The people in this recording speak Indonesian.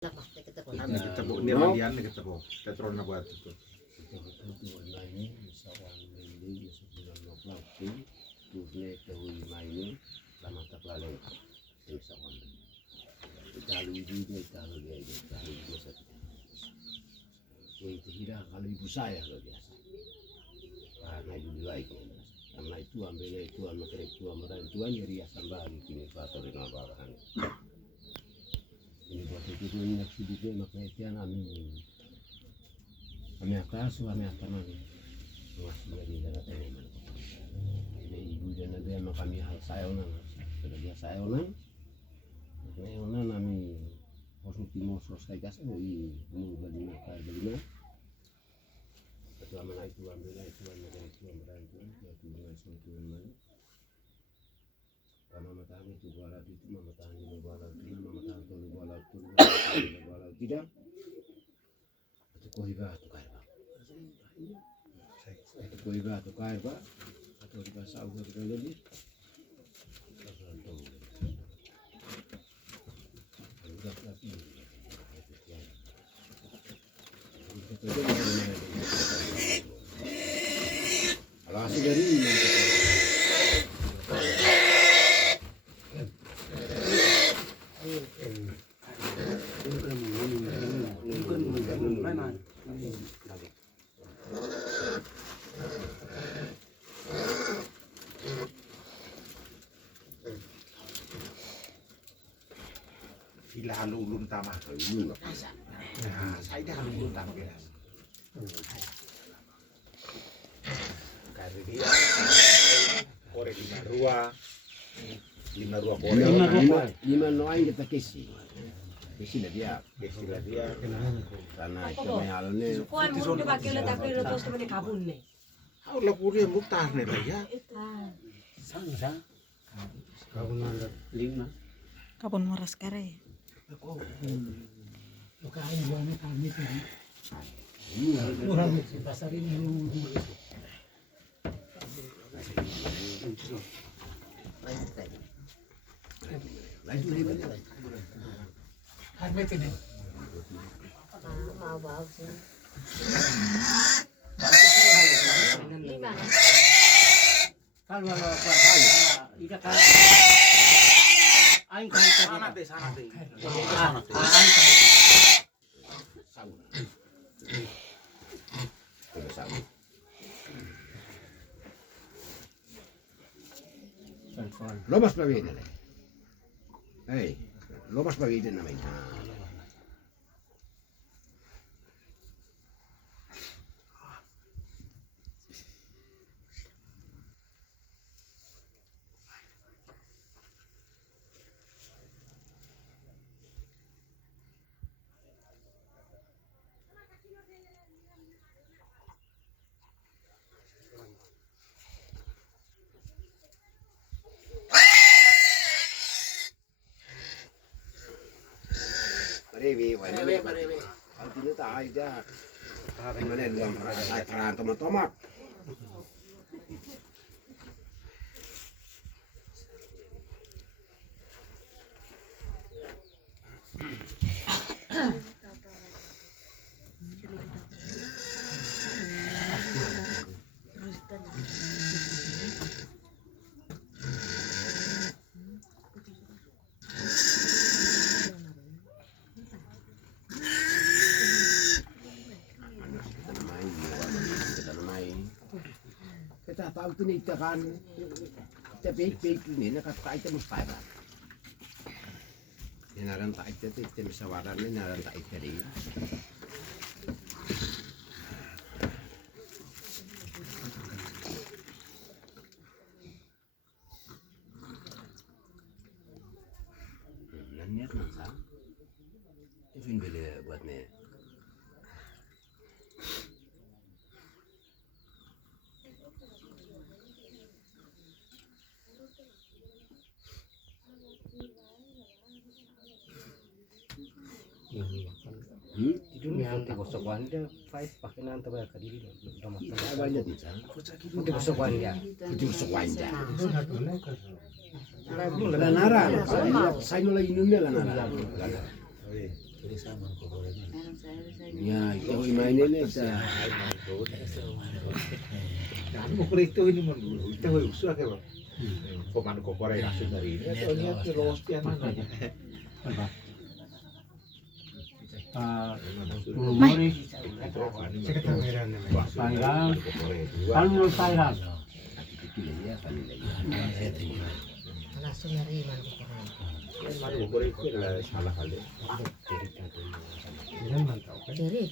Ano kita po, niralian na kita po. Tetron na buhat ito. Kalau ibu saya luar biasa. Karena itu baik. Karena itu ambilnya itu makan itu amaran tuan jadi asam bahan kini faktor yang abahan. Ini buat itu nak sedikit makanya tiang kami atas kami atas lagi. Masih dari darat ini. Ini ibu dan ada yang kami hal sayonan. Sudah dia sayonan. Sayonan kami harus timur selesai gas. Oh iya, mau beli makan. Selama naik tuan bela itu ambil itu ambil itu dengan semua mana. Karena matahari itu barat itu matahari barat itu matahari itu barat tidak. Itu kohiba itu kaya pak. Itu kohiba itu kaya pak. Atau di bahasa Arab kita lebih. Kalau hasil dari ini Sila halulun tama. Saya dah halulun tama belas. Karena dia korek 5 rua korek. 5 noain kita kisi lah dia. Kesilah dia. Karena kami halnya. Kuan mo di bakil na tapi lo tos naman kabun ne. Aku lapuri yang mutar nih lah ya. Sang. Kabun 5. Kapon moras kare. Kain buahnya kami tadi. Murah di pasar ini. Kami tadi. Mau bawa sih. 5. Kalau ida kan aing kan Sana deh. Lomas pavide. Lomas pavide namanya. Parewi. Kalau tidak tak ada. Mana dalam perasaan tomat. Kita tahu itu kan kita baik ini nak kata itu mustahil. Ini naran tak itu kita bisa waran ini naran tak itu dia. Niat masa. Itu beli buat ni. Itu yang digosok wanda, fight pakai nanti bayar kadiri udah makan. Banyak di sana. Itu digosok wanda. Itu sekwanja. Lanaran. Saya mulai inumnya lanaran. Ya, ikaw imainin sa Kan mo kurito ini man dulu. Ito ay uso ka ba? Komando ko pare rasul dari ini atau niya terus tiyan na. Umuri sekretarian naman. Panggang Palmo Sayran. ya kanila yan. Langsung nyari man ko pa. Yan man ko kurito la salah kali. Yan man tao. Dere